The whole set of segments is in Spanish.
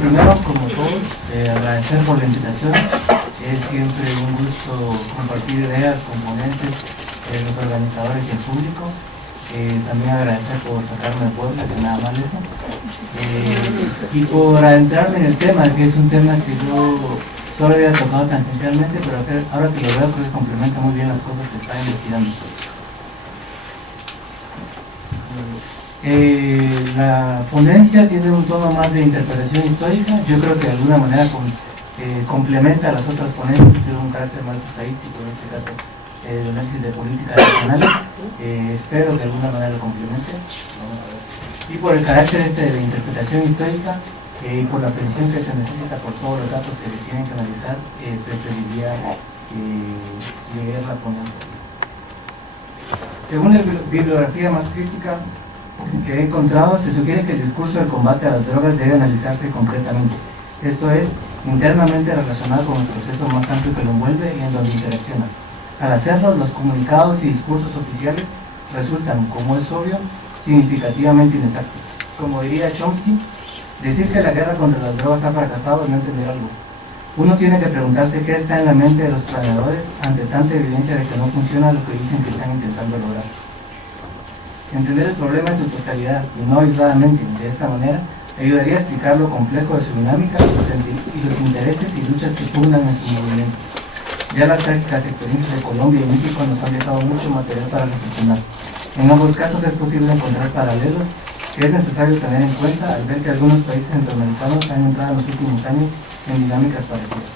Primero, como todos, agradecer por la invitación. Es siempre un gusto compartir ideas con ponentes, los organizadores y el público. También agradecer por sacarme de Puebla, que nada más eso. Y por adentrarme en el tema, que es un tema que yo solo había tocado tangencialmente, pero ahora que lo veo, creo que complementa muy bien las cosas que está investigando. La ponencia tiene un tono más de interpretación histórica. Yo creo que de alguna manera complementa a las otras ponencias que tienen un carácter más estadístico, en este caso el análisis de políticas nacionales. Espero que de alguna manera lo complemente. Y por el carácter de interpretación histórica y por la precisión que se necesita por todos los datos que se tienen que analizar, preferiría leer la ponencia. Según la bibliografía más crítica que he encontrado, se sugiere que el discurso del combate a las drogas debe analizarse concretamente, esto es, internamente relacionado con el proceso más amplio que lo envuelve y en donde interacciona. Al hacerlo, los comunicados y discursos oficiales resultan, como es obvio, significativamente inexactos. Como diría Chomsky, decir que la guerra contra las drogas ha fracasado es no entender algo. Uno tiene que preguntarse qué está en la mente de los planeadores ante tanta evidencia de que no funciona lo que dicen que están intentando lograr. Entender el problema en su totalidad y no aisladamente de esta manera ayudaría a explicar lo complejo de su dinámica y los intereses y luchas que pugnan en su movimiento. Ya las trágicas experiencias de Colombia y México nos han dejado mucho material para reflexionar. En ambos casos es posible encontrar paralelos que es necesario tener en cuenta al ver que algunos países centroamericanos han entrado en los últimos años en dinámicas parecidas.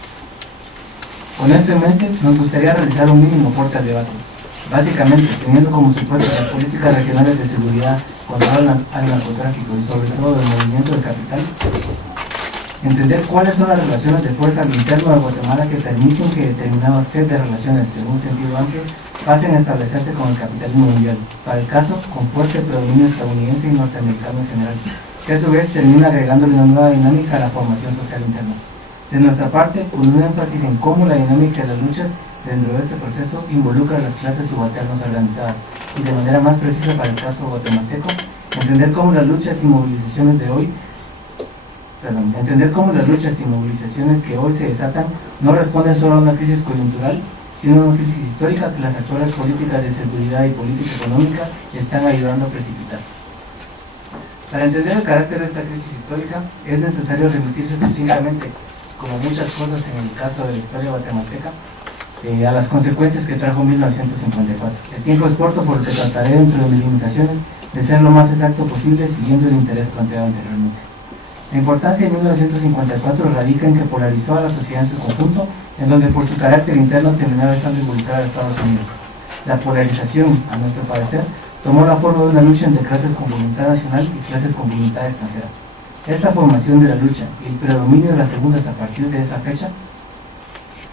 Con esto en mente, nos gustaría realizar un mínimo aporte al debate. Básicamente, teniendo como supuesto las políticas regionales de seguridad, control al narcotráfico y sobre todo el movimiento del capital, entender cuáles son las relaciones de fuerza al interno de Guatemala que permiten que determinados set de relaciones, en un sentido amplio, pasen a establecerse con el capitalismo mundial, para el caso con fuerte predominio estadounidense y norteamericano en general, que a su vez termina agregándole una nueva dinámica a la formación social interna. De nuestra parte, con un énfasis en cómo la dinámica de las luchas dentro de este proceso involucra a las clases subalternas organizadas y de manera más precisa para el caso guatemalteco, entender cómo las luchas y movilizaciones que hoy se desatan no responden solo a una crisis coyuntural, sino a una crisis histórica que las actuales políticas de seguridad y política económica están ayudando a precipitar. Para entender el carácter de esta crisis histórica es necesario remitirse sucintamente, como muchas cosas en el caso de la historia guatemalteca, a las consecuencias que trajo 1954. El tiempo es corto, por lo que trataré dentro de mis limitaciones de ser lo más exacto posible siguiendo el interés planteado anteriormente. La importancia de 1954 radica en que polarizó a la sociedad en su conjunto, en donde por su carácter interno terminaba estando involucrada a Estados Unidos. La polarización, a nuestro parecer, tomó la forma de una lucha entre clases con voluntad nacional y clases con voluntad extranjera. Esta formación de la lucha y el predominio de las segundas a partir de esa fecha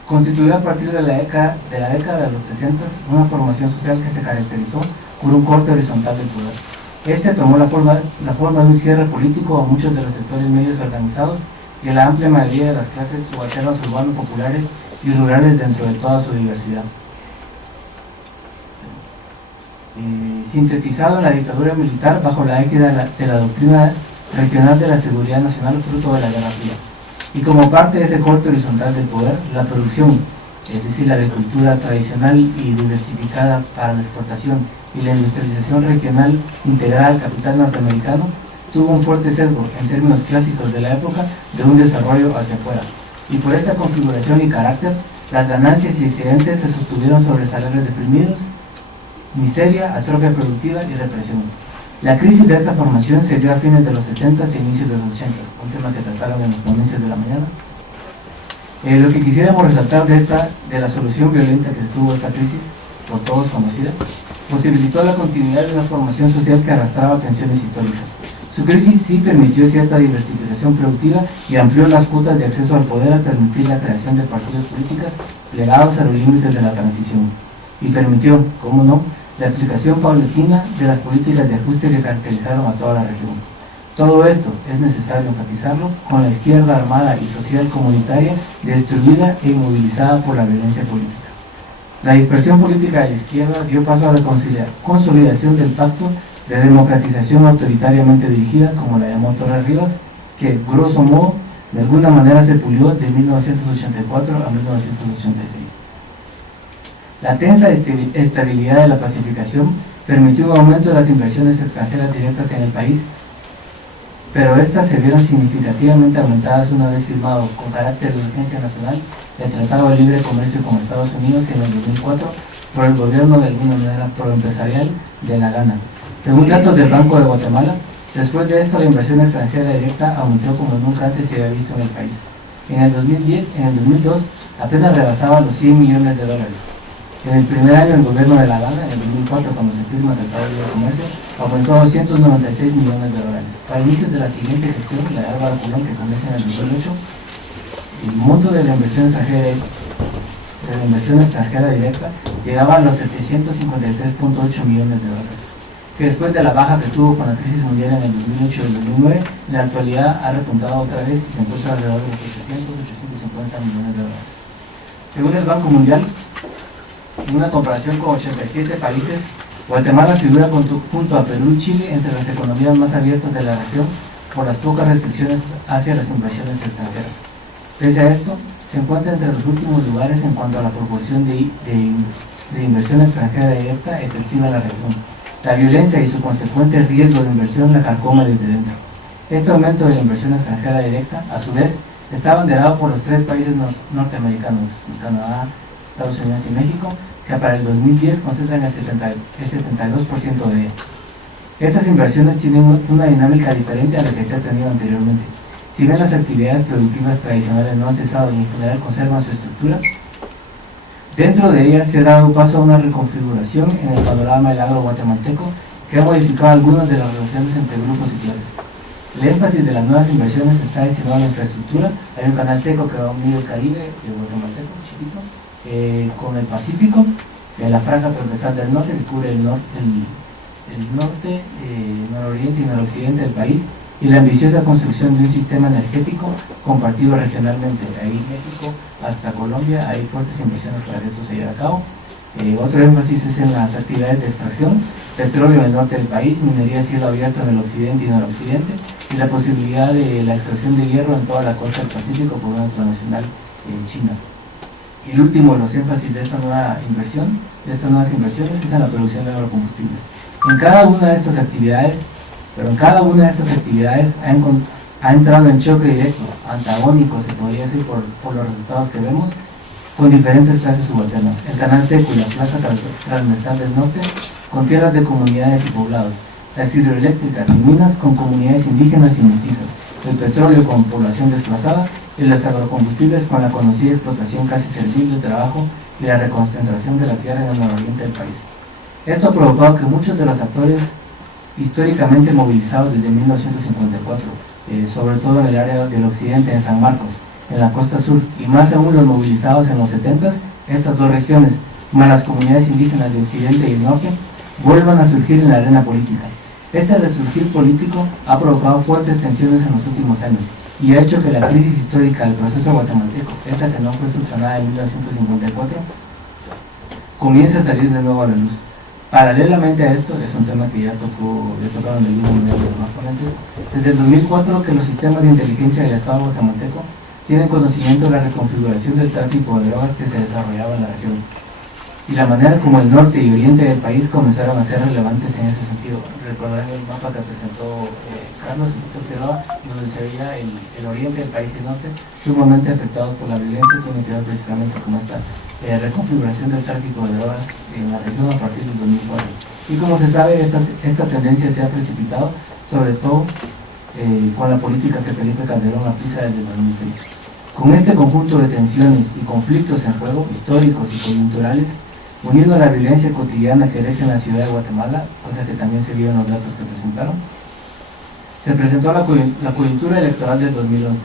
constituyó a partir de la década de los 60 una formación social que se caracterizó por un corte horizontal del poder. Este tomó la forma de un cierre político a muchos de los sectores medios organizados y a la amplia mayoría de las clases subalternas urbanos, populares y rurales dentro de toda su diversidad. Sintetizado en la dictadura militar bajo la égida de la doctrina regional de la seguridad nacional fruto de la Guerra Fría. Y como parte de ese corte horizontal del poder, la producción, es decir, la agricultura tradicional y diversificada para la exportación y la industrialización regional integrada al capital norteamericano, tuvo un fuerte sesgo en términos clásicos de la época de un desarrollo hacia afuera. Y por esta configuración y carácter, las ganancias y excedentes se sostuvieron sobre salarios deprimidos, miseria, atrofia productiva y represión. La crisis de esta formación se dio a fines de los 70 e inicios de los 80, un tema que trataron en las ponencias de la mañana. Lo que quisiéramos resaltar de la solución violenta que tuvo esta crisis, por todos conocida, posibilitó la continuidad de una formación social que arrastraba tensiones históricas. Su crisis sí permitió cierta diversificación productiva y amplió las cuotas de acceso al poder al permitir la creación de partidos políticos plegados a los límites de la transición. Y permitió, cómo no, la aplicación paulatina de las políticas de ajuste que caracterizaron a toda la región. Todo esto es necesario enfatizarlo con la izquierda armada y social comunitaria destruida e inmovilizada por la violencia política. La dispersión política de la izquierda dio paso a la consolidación del pacto de democratización autoritariamente dirigida, como la llamó Torres Rivas, que grosso modo de alguna manera se pulió de 1984 a 1986. La tensa estabilidad de la pacificación permitió un aumento de las inversiones extranjeras directas en el país, pero estas se vieron significativamente aumentadas una vez firmado con carácter de urgencia nacional el Tratado de Libre Comercio con Estados Unidos en el 2004 por el gobierno de alguna manera proempresarial de La Gana. Según datos del Banco de Guatemala, después de esto la inversión extranjera directa aumentó como nunca antes se había visto en el país. En el 2002 apenas rebasaba los 100 millones de dólares. En el primer año del gobierno de La Gana, en el 2004, cuando se firma el Tratado de Libre Comercio, aumentó a 296 millones de dólares. Para inicios de la siguiente gestión, la de Álvaro Colón, que comienza en el 2008, el monto de la inversión extranjera directa llegaba a los 753.8 millones de dólares, que después de la baja que tuvo con la crisis mundial en el 2008 y el 2009, en la actualidad ha repuntado otra vez y se encuentra alrededor de los 850 millones de dólares. Según el Banco Mundial, en una comparación con 87 países, Guatemala figura junto a Perú y Chile entre las economías más abiertas de la región por las pocas restricciones hacia las inversiones extranjeras. Pese a esto, se encuentra entre los últimos lugares en cuanto a la proporción de inversión extranjera directa efectiva en la región. La violencia y su consecuente riesgo de inversión la carcoma desde dentro. Este aumento de la inversión extranjera directa, a su vez, está abanderado por los tres países norteamericanos, Canadá, Estados Unidos y México, que para el 2010 concentran el 72% de ella. Estas inversiones tienen una dinámica diferente a la que se ha tenido anteriormente. Si bien las actividades productivas tradicionales no han cesado y en general conservan su estructura, dentro de ellas se ha dado paso a una reconfiguración en el panorama del agro guatemalteco que ha modificado algunas de las relaciones entre grupos y clases. El énfasis de las nuevas inversiones está destinado a la infraestructura. Hay un canal seco que va a unir el Caribe, el guatemalteco chiquito, con el Pacífico, la franja transversal del norte que cubre el norte, nororiente y noroccidente del país, y la ambiciosa construcción de un sistema energético compartido regionalmente. De ahí México hasta Colombia hay fuertes inversiones para que esto se lleve a cabo. Otro énfasis es en las actividades de extracción, petróleo en el norte del país, minería a cielo abierto en el occidente y noroccidente, y la posibilidad de la extracción de hierro en toda la costa del Pacífico por una transnacional china. Y el último de los énfasis de esta nueva inversión, de estas nuevas inversiones, es en la producción de agrocombustibles. En cada una de estas actividades ha entrado en choque directo, antagónico se podría decir por los resultados que vemos, con diferentes clases subalternas. El canal seco y la plaza transversal del norte con tierras de comunidades y poblados, las hidroeléctricas y minas con comunidades indígenas y mestizas, el petróleo con población desplazada y los agrocombustibles con la conocida explotación casi servil del trabajo y la reconcentración de la tierra en el nororiente del país. Esto ha provocado que muchos de los actores históricamente movilizados desde 1954, sobre todo en el área del occidente, en San Marcos, en la costa sur, y más aún los movilizados en los 70s, estas dos regiones, más las comunidades indígenas de occidente y el norte, vuelvan a surgir en la arena política. Este resurgir político ha provocado fuertes tensiones en los últimos años y ha hecho que la crisis histórica del proceso guatemalteco, esa que no fue subsanada en 1954, comience a salir de nuevo a la luz. Paralelamente a esto, es un tema que ya tocaron de alguna manera los demás ponentes, desde el 2004 que los sistemas de inteligencia del Estado guatemalteco tienen conocimiento de la reconfiguración del tráfico de drogas que se desarrollaba en la región y la manera como el norte y oriente del país comenzaron a ser relevantes en ese sentido. Recordarán el mapa que presentó Carlos Figueroa, donde se veía el oriente del país y el norte sumamente afectados por la violencia, que tiene que ver precisamente con esta reconfiguración del tráfico de drogas en la región a partir del 2004. Y como se sabe, esta tendencia se ha precipitado, sobre todo con la política que Felipe Calderón aplica desde el 2006. Con este conjunto de tensiones y conflictos en juego, históricos y coyunturales, uniendo a la violencia cotidiana que rige en la ciudad de Guatemala, cosa que también se vio en los datos que presentaron, se presentó la coyuntura electoral del 2011.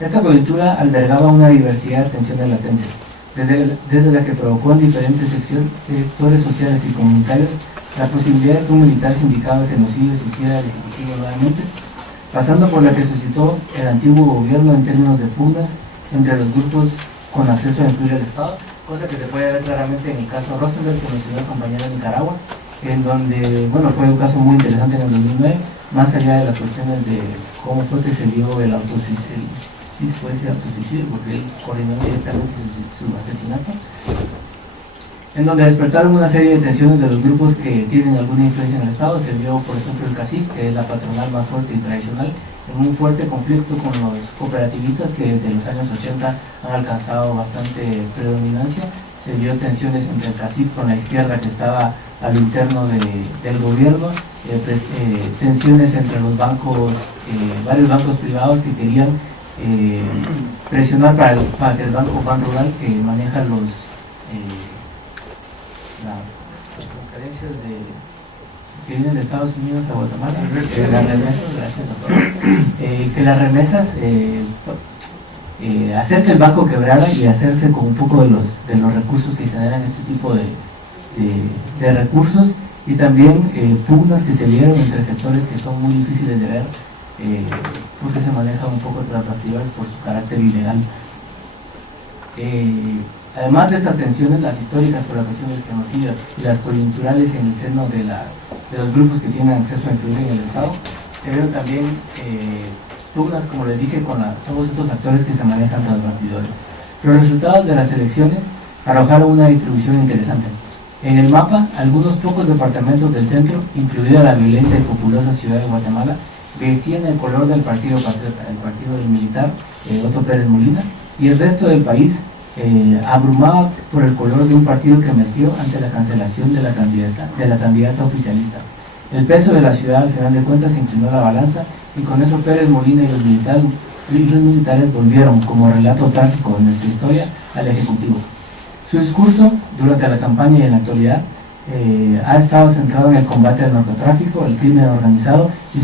Esta coyuntura albergaba una diversidad de tensiones latentes. desde la que provocó en diferentes sectores sociales y comunitarios la posibilidad de que un militar sindicado de genocidio se hiciera el ejecutivo nuevamente, pasando por la que suscitó el antiguo gobierno en términos de pugnas entre los grupos con acceso a influir al Estado, cosa que se puede ver claramente en el caso Rosenberg, que mencionó el compañero de Nicaragua, en donde, bueno, fue un caso muy interesante en el 2009, más allá de las cuestiones de cómo fue que se dio el autosuicidio, sí se puede decir autosuicidio, porque él coordinó directamente su asesinato, en donde despertaron una serie de tensiones de los grupos que tienen alguna influencia en el Estado. Se vio, por ejemplo, el CACIF, que es la patronal más fuerte y tradicional, en un fuerte conflicto con los cooperativistas que desde los años 80 han alcanzado bastante predominancia. Se vio tensiones entre el CACIF con la izquierda que estaba al interno del gobierno, tensiones entre los bancos, varios bancos privados que querían presionar para que el Banco Ban Rural, que maneja las transferencias que vienen de Estados Unidos a Guatemala, que las remesas hacer que el banco quebrara y hacerse con un poco de los recursos que generan este tipo de recursos, y también pugnas que se dieron entre sectores que son muy difíciles de ver porque se manejan un poco transnacionales por su carácter ilegal. Además de estas tensiones, las históricas por la cuestión del genocidio y las coyunturales en el seno de los grupos que tienen acceso a influir en el Estado, se vieron también pugnas, como les dije, con todos estos actores que se manejan tras bastidores. Los resultados de las elecciones arrojaron una distribución interesante. En el mapa, algunos pocos departamentos del centro, incluida la violenta y populosa ciudad de Guatemala, vestían el color del Partido Patriota, el partido del militar Otto Pérez Molina, y el resto del país abrumado por el color de un partido que emergió ante la cancelación de la candidata oficialista. El peso de la ciudad, al final de cuentas, se inclinó la balanza, y con eso Pérez Molina y los militares volvieron, como relato trágico de nuestra historia, al Ejecutivo. Su discurso, durante la campaña y en la actualidad, ha estado centrado en el combate al narcotráfico, el crimen organizado y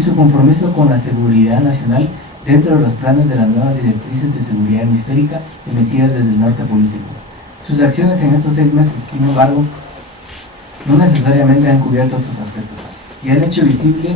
su compromiso con la seguridad nacional dentro de los planes de las nuevas directrices de seguridad hemisférica emitidas desde el norte político. Sus acciones en estos 6 meses, sin embargo, no necesariamente han cubierto estos aspectos y han hecho visible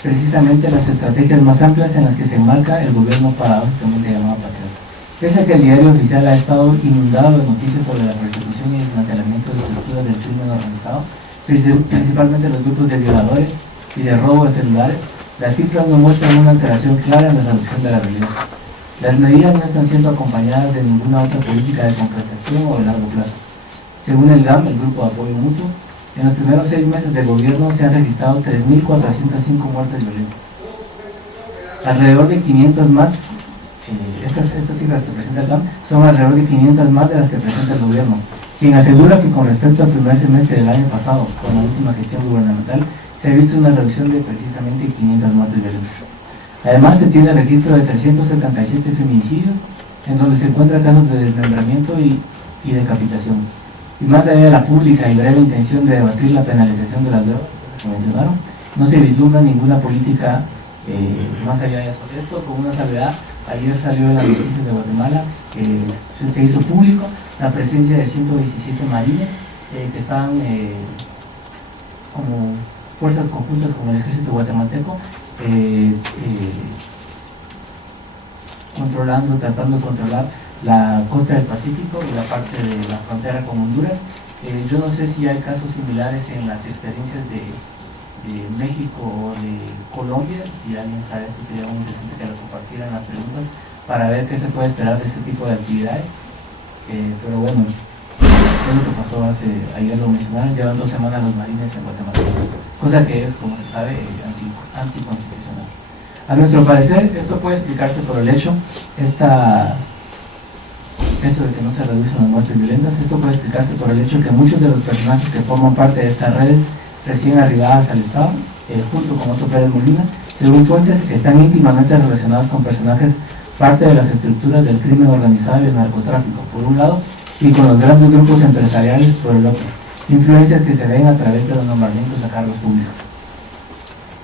precisamente las estrategias más amplias en las que se enmarca el gobierno paradójicamente llamado patriota. Pese a que el diario oficial ha estado inundado de noticias sobre la persecución y desmantelamiento de estructuras del crimen organizado, principalmente los grupos de violadores y de robo de celulares, las cifras no muestran una alteración clara en la reducción de la violencia. Las medidas no están siendo acompañadas de ninguna otra política de compensación o de largo plazo. Según el GAM, el Grupo de Apoyo Mutuo, en los primeros 6 meses de gobierno se han registrado 3.405 muertes violentas. Alrededor de 500 más, estas cifras que presenta el GAM son alrededor de 500 más de las que presenta el gobierno, quien asegura que con respecto al primer semestre del año pasado, con la última gestión gubernamental, se ha visto una reducción de precisamente 500 muertes violentas. Además, se tiene registro de 377 feminicidios, en donde se encuentran casos de desmembramiento y decapitación. Y más allá de la pública y breve intención de debatir la penalización de las drogas que mencionaron, no se vislumbra ninguna política más allá de eso. Esto con una salvedad: ayer salió en las noticias de Guatemala, se hizo público la presencia de 117 marines que están como fuerzas conjuntas con el ejército guatemalteco, tratando de controlar la costa del Pacífico y la parte de la frontera con Honduras. Yo no sé si hay casos similares en las experiencias de México o de Colombia. Si alguien sabe eso, sería muy interesante que lo compartieran en las preguntas para ver qué se puede esperar de este tipo de actividades. Pero bueno, es lo que pasó ayer lo mencionaron, llevan 2 semanas los marines en Guatemala, cosa que es, como se sabe, anticonstitucional. A nuestro parecer, esto puede explicarse por el hecho, esto de que no se reducen las muertes violentas, esto puede explicarse por el hecho que muchos de los personajes que forman parte de estas redes recién arribadas al Estado, junto con Otto Pérez Molina, según fuentes, están íntimamente relacionados con personajes parte de las estructuras del crimen organizado y el narcotráfico, por un lado, y con los grandes grupos empresariales por el otro, influencias que se ven a través de los nombramientos a cargos públicos.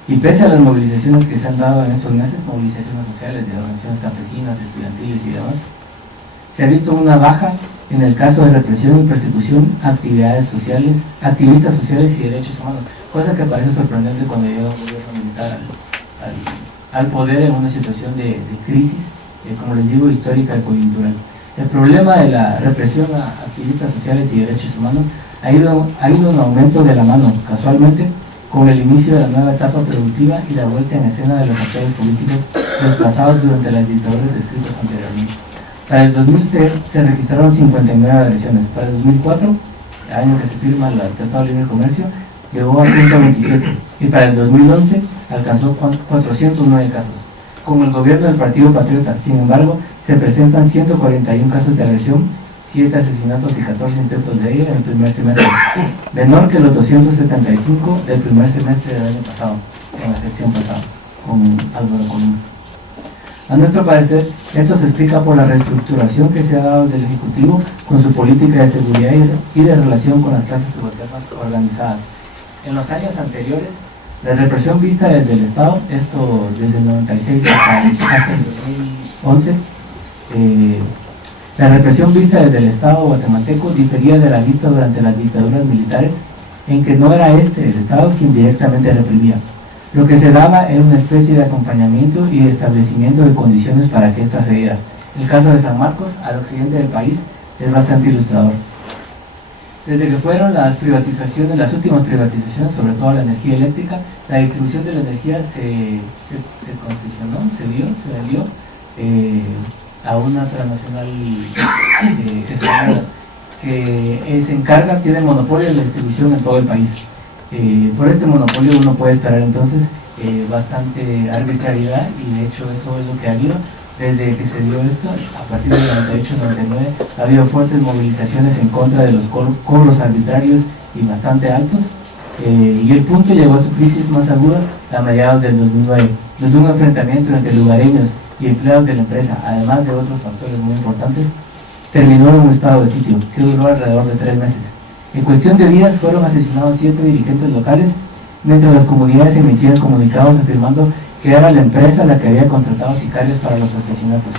Y pese a las movilizaciones que se han dado en estos meses, movilizaciones sociales de organizaciones campesinas, estudiantiles y demás, se ha visto una baja en el caso de represión y persecución a activistas sociales y derechos humanos, cosa que parece sorprendente cuando llega un gobierno militar al poder en una situación de crisis, como les digo, histórica y coyuntural. El problema de la represión a activistas sociales y derechos humanos ha ido en aumento de la mano, casualmente, con el inicio de la nueva etapa productiva y la vuelta en escena de los actores políticos desplazados durante las dictaduras descritas anteriormente. Para el 2006 se registraron 59 agresiones. Para el 2004, el año que se firma el Tratado de Libre Comercio, llegó a 127, y para el 2011 alcanzó 409 casos. Con el gobierno del Partido Patriota, sin embargo, se presentan 141 casos de agresión, 7 asesinatos y 14 intentos de ella en el primer semestre, menor que los 275 del primer semestre del año pasado, en la gestión pasada, con Álvaro Colom. A nuestro parecer, esto se explica por la reestructuración que se ha dado del Ejecutivo con su política de seguridad y de relación con las clases subalternas organizadas. En los años anteriores, la represión vista desde el Estado, esto desde el 96 hasta el 2011, la represión vista desde el Estado guatemalteco difería de la vista durante las dictaduras militares, en que no era el Estado quien directamente reprimía. Lo que se daba era una especie de acompañamiento y de establecimiento de condiciones para que ésta se diera. El caso de San Marcos, al occidente del país, es bastante ilustrador. Desde que fueron las últimas privatizaciones, sobre todo la energía eléctrica, la distribución de la energía se concesionó, se vendió a una transnacional española que se encarga, tiene monopolio de la distribución en todo el país. Por este monopolio uno puede esperar entonces bastante arbitrariedad, y de hecho eso es lo que ha habido desde que se dio esto. A partir del 98-99 ha habido fuertes movilizaciones en contra de los cobros arbitrarios y bastante altos, y el punto llegó a su crisis más aguda a mediados del 2009, desde un enfrentamiento entre lugareños y empleados de la empresa, además de otros factores muy importantes, terminó en un estado de sitio que duró alrededor de 3 meses. En cuestión de días fueron asesinados 7 dirigentes locales, mientras las comunidades emitían comunicados afirmando que era la empresa la que había contratado sicarios para los asesinatos.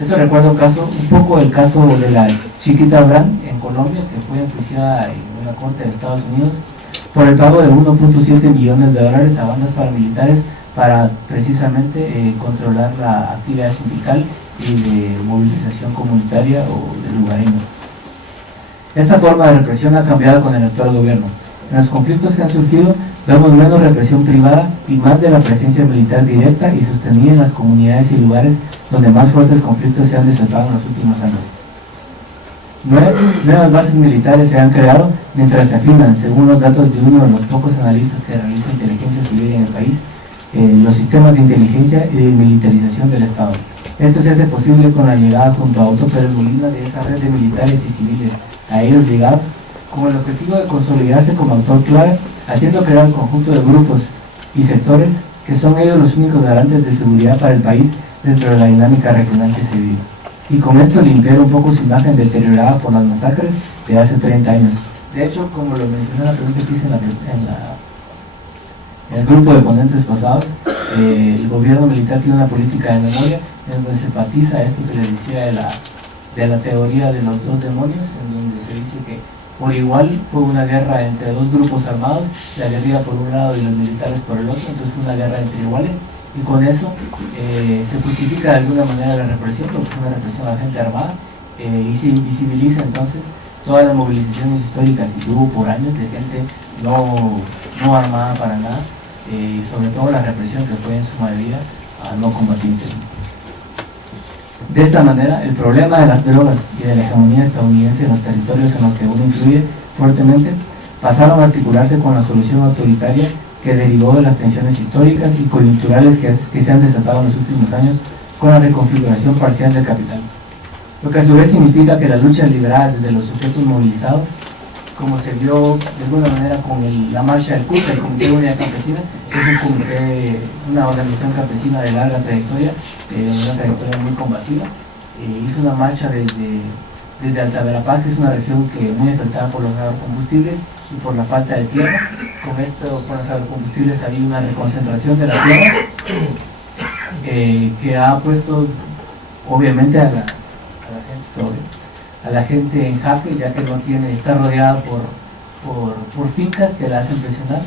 Esto recuerda un poco el caso de la chiquita Brand en Colombia, que fue enjuiciada en una corte de Estados Unidos por el pago de 1.7 millones de dólares a bandas paramilitares para precisamente controlar la actividad sindical y de movilización comunitaria o de lugareño. Esta forma de represión ha cambiado con el actual gobierno. En los conflictos que han surgido vemos menos represión privada y más de la presencia militar directa y sostenida en las comunidades y lugares donde más fuertes conflictos se han desatado en los últimos años. Nuevas bases militares se han creado mientras se afinan, según los datos de uno de los pocos analistas que realiza inteligencia civil en el país, los sistemas de inteligencia y de militarización del Estado. Esto se hace posible con la llegada junto a Otto Pérez Molina de esa red de militares y civiles a ellos ligados, con el objetivo de consolidarse como actor clave, haciendo crear un conjunto de grupos y sectores que son ellos los únicos garantes de seguridad para el país dentro de la dinámica regional que se vive. Y con esto limpiar un poco su imagen deteriorada por las masacres de hace 30 años. De hecho, como lo mencioné en la pregunta que hice en el grupo de ponentes pasados, el gobierno militar tiene una política de memoria en donde se enfatiza esto que les decía de la teoría de los 2 demonios, en donde se dice que por igual fue una guerra entre 2 grupos armados, la guerrilla por un lado y los militares por el otro, entonces fue una guerra entre iguales, y con eso se justifica de alguna manera la represión, porque fue una represión a la gente armada, y se invisibiliza entonces todas las movilizaciones históricas que hubo por años de gente no armada para nada, y sobre todo la represión que fue en su mayoría a no combatientes. De esta manera, el problema de las drogas y de la hegemonía estadounidense en los territorios en los que uno influye fuertemente pasaron a articularse con la solución autoritaria que derivó de las tensiones históricas y coyunturales que se han desatado en los últimos años con la reconfiguración parcial del capital. Lo que a su vez significa que la lucha liberada desde los sujetos movilizados, como se vio de alguna manera con la marcha del CUT, el Comité de Unidad Campesina, que es una organización campesina de larga trayectoria, una trayectoria muy combativa, hizo una marcha desde Alta Verapaz, que es una región muy afectada por los agrocombustibles y por la falta de tierra. Con los agrocombustibles había una reconcentración de la tierra que ha puesto obviamente a la gente a la gente en jaque, ya que no tiene, está rodeada por fincas que la hacen presionar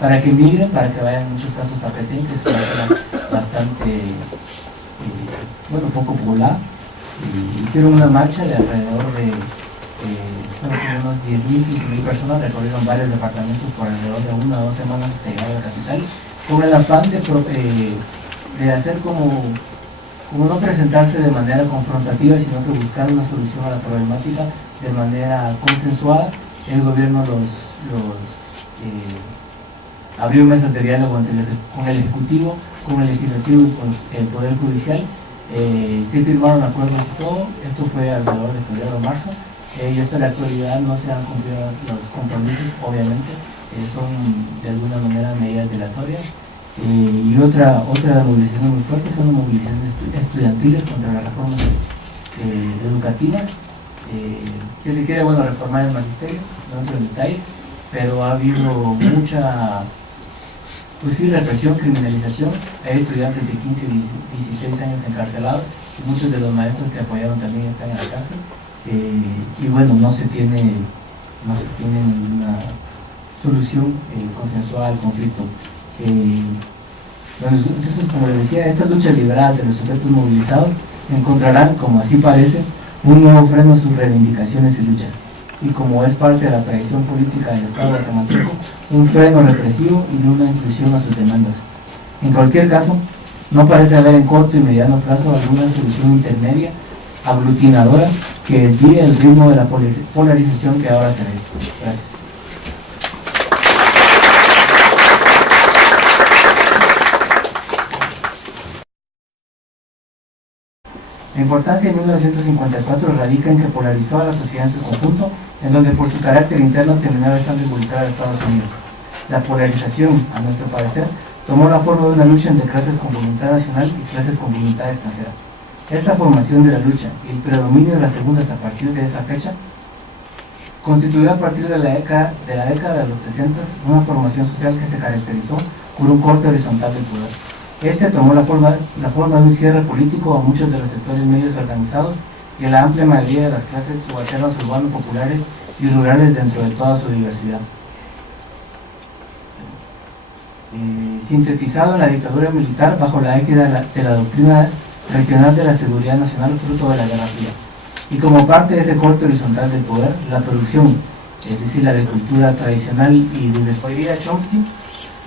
para que migren, para que vayan en muchos casos a Petén, que es una zona bastante, bueno, poco poblada. Hicieron una marcha de alrededor de unos 10.000, 15.000 personas, recorrieron varios departamentos por alrededor de 1 o 2 semanas hasta llegar a la capital, con el afán de hacer como no presentarse de manera confrontativa, sino que buscar una solución a la problemática de manera consensuada. El gobierno abrió mesas de diálogo con el Ejecutivo, con el Legislativo y con el Poder Judicial. Se firmaron acuerdos y todo. Esto fue alrededor de febrero o marzo, y hasta la actualidad no se han cumplido los compromisos, obviamente. Son de alguna manera medidas dilatorias. Y otra movilización muy fuerte son las movilizaciones estudiantiles contra las reformas educativas, que se quiere, bueno, reformar el magisterio, no entro en detalles, pero ha habido mucha, pues sí, represión, criminalización. Hay estudiantes de 15 y 16 años encarcelados, y muchos de los maestros que apoyaron también están en la cárcel, y bueno, no se tiene ninguna solución consensuada al conflicto. Entonces, como les decía, estas luchas liberadas de los sujetos movilizados encontrarán, como así parece, un nuevo freno a sus reivindicaciones y luchas, y como es parte de la tradición política del Estado guatemalteco, un freno represivo y una inclusión a sus demandas. En cualquier caso, no parece haber en corto y mediano plazo alguna solución intermedia, aglutinadora, que desvíe el ritmo de la polarización que ahora se ve. Gracias. La importancia de 1954 radica en que polarizó a la sociedad en su conjunto, en donde por su carácter interno terminaba estando involucrada a Estados Unidos. La polarización, a nuestro parecer, tomó la forma de una lucha entre clases con voluntad nacional y clases con voluntad extranjera. Esta formación de la lucha y el predominio de las segundas a partir de esa fecha constituyó a partir de la década de los 60 una formación social que se caracterizó por un corte horizontal del poder. Este tomó la forma de un cierre político a muchos de los sectores medios organizados y a la amplia mayoría de las clases subalternas urbanos, populares y rurales dentro de toda su diversidad. Sintetizado en la dictadura militar bajo la égida de la doctrina regional de la seguridad nacional fruto de la Guerra Fría. Y como parte de ese corte horizontal del poder, la producción, es decir, la agricultura tradicional y diversidad. Chomsky,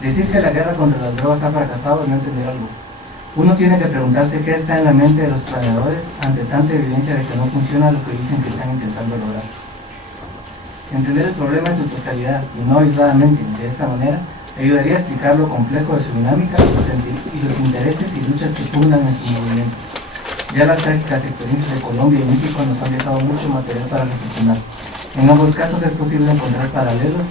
decir que la guerra contra las drogas ha fracasado es no entender algo. Uno tiene que preguntarse qué está en la mente de los planeadores ante tanta evidencia de que no funciona lo que dicen que están intentando lograr. Entender el problema en su totalidad y no aisladamente de esta manera ayudaría a explicar lo complejo de su dinámica y los intereses y luchas que fundan en su movimiento. Ya las trágicas experiencias de Colombia y México nos han dejado mucho material para reflexionar. En ambos casos es posible encontrar paralelos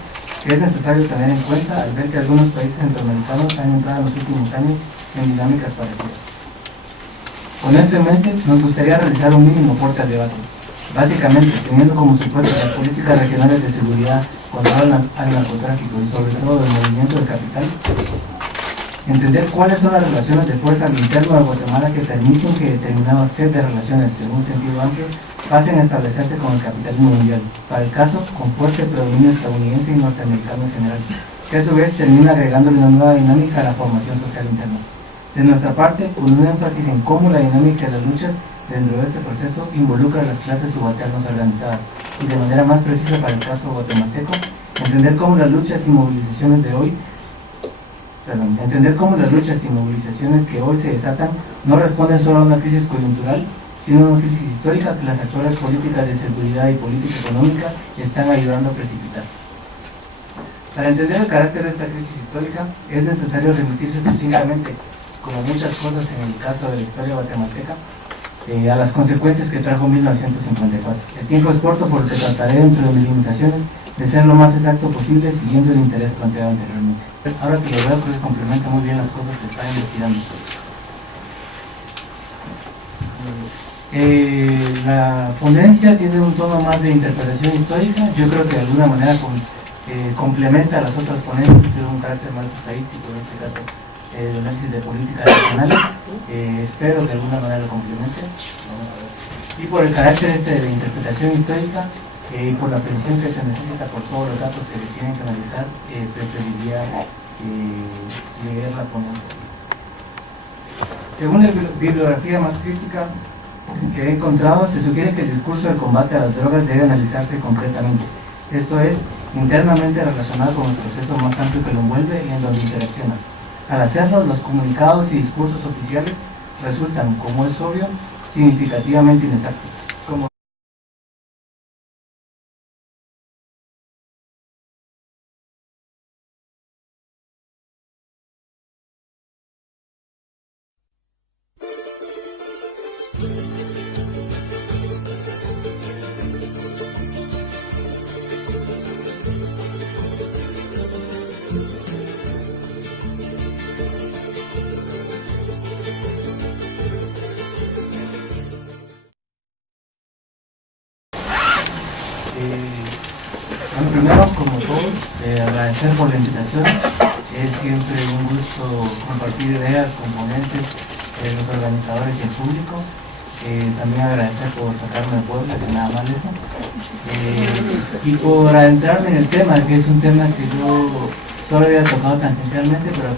que es necesario tener en cuenta al ver que algunos países centroamericanos han entrado en los últimos años en dinámicas parecidas. Con esto en mente, nos gustaría realizar un mínimo aporte al debate. Básicamente, teniendo como supuesto las políticas regionales de seguridad, control al narcotráfico y sobre todo el movimiento del capital, entender cuáles son las relaciones de fuerza al interno de Guatemala que permiten que determinados set de relaciones, según un sentido amplio, pasen a establecerse con el capitalismo mundial, para el caso con fuerte predominio estadounidense y norteamericano en general, que a su vez termina agregándole una nueva dinámica a la formación social interna. De nuestra parte, con un énfasis en cómo la dinámica de las luchas dentro de este proceso involucra a las clases subalternas organizadas, y de manera más precisa para el caso guatemalteco, entender cómo las luchas y movilizaciones que hoy se desatan no responden solo a una crisis coyuntural, sino a una crisis histórica que las actuales políticas de seguridad y política económica están ayudando a precipitar. Para entender el carácter de esta crisis histórica, es necesario remitirse sucintamente, como muchas cosas en el caso de la historia guatemalteca, a las consecuencias que trajo 1954. El tiempo es corto, por lo que trataré, dentro de mis limitaciones, de ser lo más exacto posible, siguiendo el interés planteado anteriormente. Ahora que lo veo, creo que complementa muy bien las cosas que están investigando. La ponencia tiene un tono más de interpretación histórica. Yo creo que de alguna manera complementa a las otras ponencias, que tienen un carácter más estadístico, en este caso el análisis de políticas nacionales. Espero que de alguna manera lo complemente. Vamos a ver. y por el carácter de interpretación histórica y por la atención que se necesita por todos los datos que se tienen que analizar, preferiría leer la ponencia. Según la bibliografía más crítica que he encontrado, se sugiere que el discurso del combate a las drogas debe analizarse concretamente, esto es, internamente relacionado con el proceso más amplio que lo envuelve y en donde interacciona. Al hacerlo, los comunicados y discursos oficiales resultan, como es obvio, significativamente inexactos. Bueno, primero, como todos, agradecer por la invitación. Es siempre un gusto compartir ideas con ponentes, los organizadores y el público. También agradecer por sacarme de Puebla, que nada más eso. Y por adentrarme en el tema, que es un tema que yo solo había tocado tangencialmente, pero